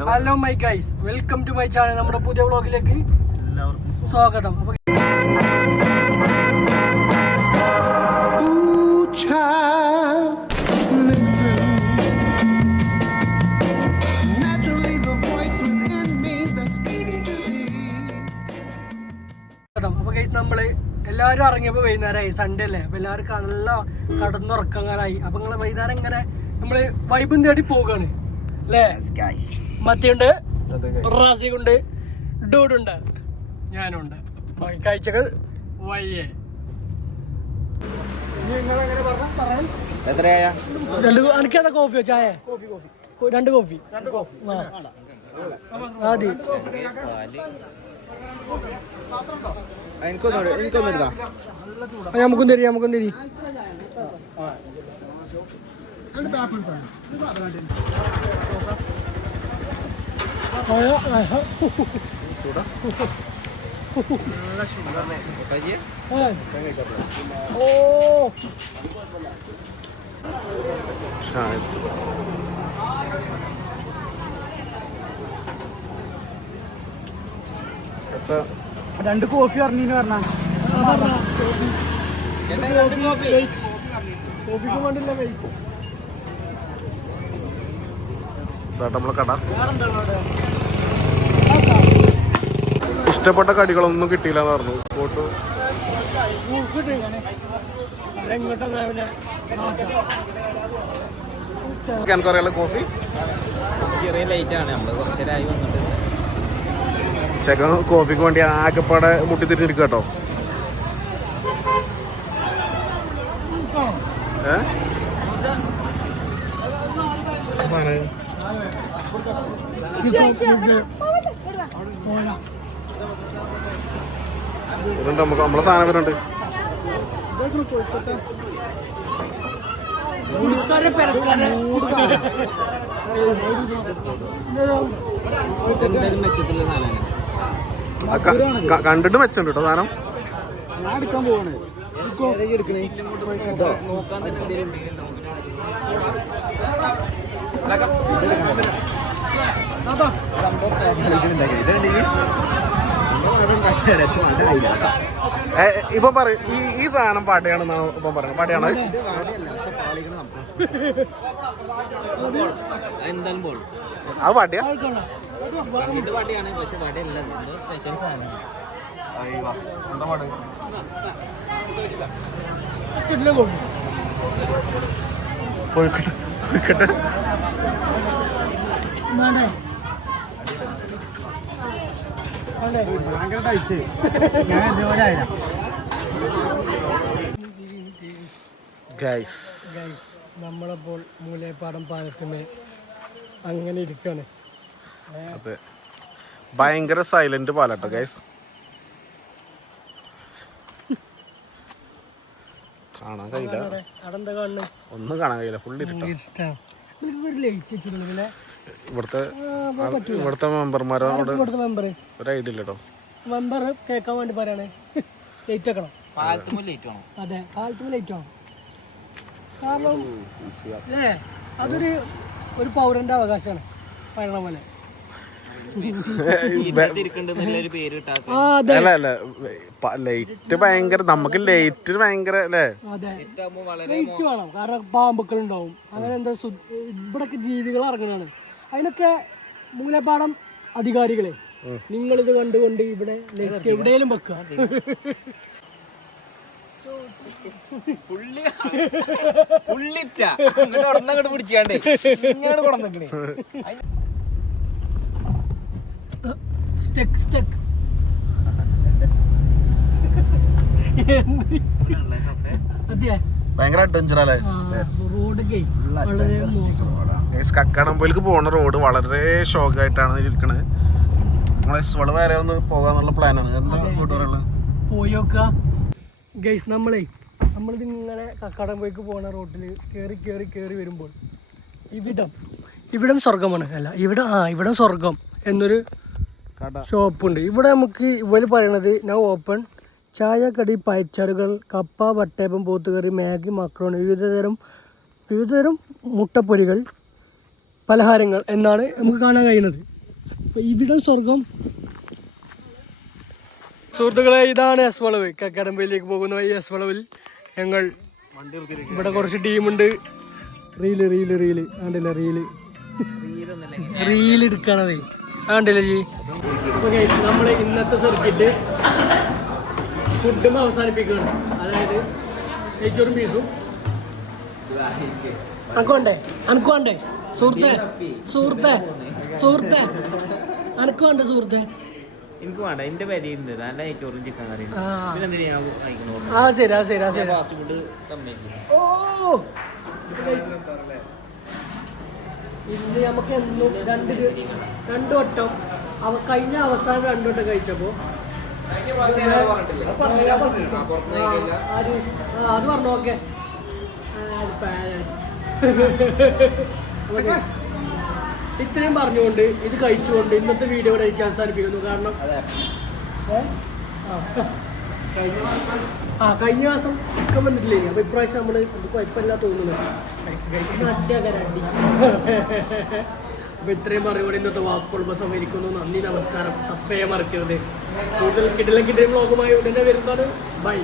Hello my guys welcome to my channel നമ്മുടെ പുതിയ വ്ളോഗിലേക്ക് എല്ലാവർക്കും സ്വാഗതം. അപ്പൊ child, listen. Naturally, the voice within me that speaks to thee. സ്വാഗതം. അപ്പൊ ഗൈസ് നമ്മൾ എല്ലാവരും ഇറങ്ങിയപ്പോ വൈകുന്നേരമായി സൺഡേ അല്ലേ? അപ്പൊ എല്ലാവർക്കും നല്ല കടന്നുറക്കങ്ങളായി. അപ്പൊ നിങ്ങൾ വൈകുന്നേരം ഇങ്ങനെ നമ്മൾ വൈബും തേടി പോവുകയാണ് അല്ലേ മത്തിയുണ്ട് റാസിക്കുണ്ട് ഡൂഡുണ്ട് ഞാനുണ്ട്. ബാക്കി കാഴ്ചകൾ വയ്യേ. രണ്ട് എനിക്ക് ഏതാ കോഫിയോ ചായ? രണ്ട് കോഫി ആദ്യ. നമുക്കും തരി നമുക്കും തരി. രണ്ട് കോഫി അറിഞ്ഞു പറഞ്ഞ. കോഫിക്ക് വേണ്ടില്ല നമ്മളെ കട. ഇഷ്ടപ്പെട്ട കടികളൊന്നും കിട്ടിയില്ല എന്ന് പറഞ്ഞു. രാവിലെ എനിക്കറിയാലോ കോഫി ചെക്കൻ കോഫിക്ക് വേണ്ടി ആകെപ്പാടെ മുട്ടി തിരിഞ്ഞിരിക്കുക കേട്ടോ ഏ സാധനം. നമുക്ക് നമ്മളെ സാധനം ക- കണ്ടിട്ട് മെച്ചുണ്ട് കേട്ടോ സാധനം. ഞാൻ എടുക്കാൻ പോവാണ്. നോക്കാൻ തന്നെ എന്തെങ്കിലും ഇപ്പൊ പറയും ഈ ഈ സാധനം പാട്ടയാണെന്നാ ഇപ്പം പറയുന്നത് പാട്ടയാണ് പാട്ടിയാണ് പക്ഷെ അത് പാട്ടിയാ? സ്പെഷ്യൽ പാട്ടിയാണ് പക്ഷെ പാട്ടിയല്ല എന്തോ സ്പെഷ്യൽ സാധനം എന്താ പാട് കോഴിക്കോട്ട് കോഴിക്കോട്ട് ഭയങ്കര ടൈറ്റ് ഞാൻ ഇതേപോലെ ആയിരം ഗൈസ് നമ്മളപ്പോൾ മൂലേപ്പാടം പാലത്തുമേ അങ്ങനെ ഇരിക്കാണ്. അതെ. ഭയങ്കര സൈലന്റ് പാലാട്ടോ ഗൈസ് കാണാൻ കഴിയില്ല. ഒന്നും കാണാൻ കഴിയില്ല. ഫുള്ള് ഇരുട്ടോ. ഇവിടുത്തെ ഇവിടുത്തെ മെമ്പർമാരോട് ഒരു ഐഡിയ ഇല്ലട്ടോ മെമ്പർ കേൾക്കാൻ വേണ്ടി പറയാണ്. ലൈറ്റ് വെക്കണം അതെ കാലത്ത് ലൈറ്റ് വേണം കാരണം ഏ അതൊരു ഒരു പൗരന്റെ അവകാശമാണ്. പറയണ പോലെ. ലൈറ്റ് ഭയങ്കര നമുക്ക് ലൈറ്റ് ഭയങ്കര അല്ലേ? അതെ. ആകുമ്പോൾ വളരെ ലൈറ്റ് വേണം. കാരണം പാമ്പുക്കൾ ഉണ്ടാവും അങ്ങനെ എന്താ ഇവിടൊക്കെ ജീവികൾ ഇറങ്ങണാണ് അതിനൊക്കെ മൂലപാഠം അധികാരികളെ. നിങ്ങളിത് കണ്ടുകൊണ്ട് ഇവിടെ എവിടെയും എവിടെയെങ്കിലും വെക്കുക. സ്റ്റെക്ക് സ്റ്റെക്ക്. അതെ. ഭയങ്കര അഡ്വഞ്ചർ അല്ലേ മോശം. പോകുന്ന റോഡ് വളരെ ഷോക്കായിട്ടാണ് ഇരിക്കണത്. നമ്മളെ സ്വള വരെ ഒന്ന് പോകാന്നുള്ള പ്ലാനാണ് എന്താ കൂട്ടുകാരുള്ളത് പോയി നോക്കുക ഗൈസ് നമ്മളേ നമ്മളിത് ഇങ്ങനെ കക്കാടംപോയിക്ക് പോണ റോട്ടിൽ കയറി കയറി കയറി വരുമ്പോൾ ഇവിടം ഇവിടം സ്വർഗമാണ് അല്ല ഇവിടെ ആ ഇവിടം സ്വർഗം എന്നൊരു ഷോപ്പുണ്ട് ഇവിടെ നമുക്ക് ഇവർ പറയണത് നൗ ഓപ്പൺ ചായ കടി പയച്ചാടുകൾ കപ്പ വട്ടയപ്പം പോത്തുകറി മാഗി മക്രോണി വിവിധതരം വിവിധതരം മുട്ടപ്പൊരികൾ പലഹാരങ്ങൾ എന്നാണ് നമുക്ക് കാണാൻ കഴിയുന്നത്. അപ്പോൾ ഇവിടെ സ്വർഗം. സുഹൃത്തുക്കളെ ഇതാണ് എസ് വളവ് കക്കടമ്പയിലേക്ക് പോകുന്ന ഈ എസ് വളവിൽ ഞങ്ങൾ ഇവിടെ കുറച്ച് ടീമുണ്ട്. Reel reel reel. ആണ്ടില്ല reel? Reel എടുക്കണതേ. ആണ്ടില്ല ജി? നമ്മൾ ഇന്നത്തെ സർക്കിട്ട് ഫുഡും അവസാനിപ്പിക്കുകയാണ്. അതായത് നെയ്ച്ചോറും പീസും അനക്കുണ്ടേ അനക്കുണ്ടേ സുഹൃത്തെ സുഹൃത്തെ സുഹൃത്തെ. അനക്കുണ്ട് സുഹൃത്തെ? എനിക്ക് വേണ്ട എന്റെ പരിയുണ്ട്. നല്ല ചോറും ചിക്കൻ കറി ആ. പിന്നെ എന്തിനാ ഞാൻ കഴിക്കണോ ശരി ആ ശരി ആ ശരി. ഫാസ്റ്റ് ഫുഡ് ഓ! ഇന്ന് നമുക്ക് എന്നും രണ്ട് വട്ടം അവ കഴിഞ്ഞ അവസാനം രണ്ടു വട്ടം കഴിച്ചപ്പോ അത് പറഞ്ഞു ഓക്കെ. ഇത്രയും പറഞ്ഞുകൊണ്ട് ഇത് കഴിച്ചുകൊണ്ട് ഇന്നത്തെ വീഡിയോ ഇവിടെ അയച്ച് അവസാനിപ്പിക്കുന്നു. കാരണം? ആ. കഴിഞ്ഞ മാസം ചിക്കൻ വന്നിട്ടില്ലേ? അപ്പൊ ഇപ്രാവശ്യം നമ്മൾ ഇത് കുഴപ്പമില്ല തോന്നുന്നു. അടിയാക്കാൻ അടി അപ്പൊ ഇത്രയും പറഞ്ഞുകൊണ്ട് ഇന്നത്തെ വാക്കുകൾ സമയിരിക്കുന്നു നന്ദി നമസ്കാരം. സബ്സ്ക്രൈബ് മറക്കരുത്. കൂടുതൽ കിട്ടില്ല കിട്ടിയ ബ്ലോഗുമായി ഉടനെ വരുന്നതാണ്. ബൈ.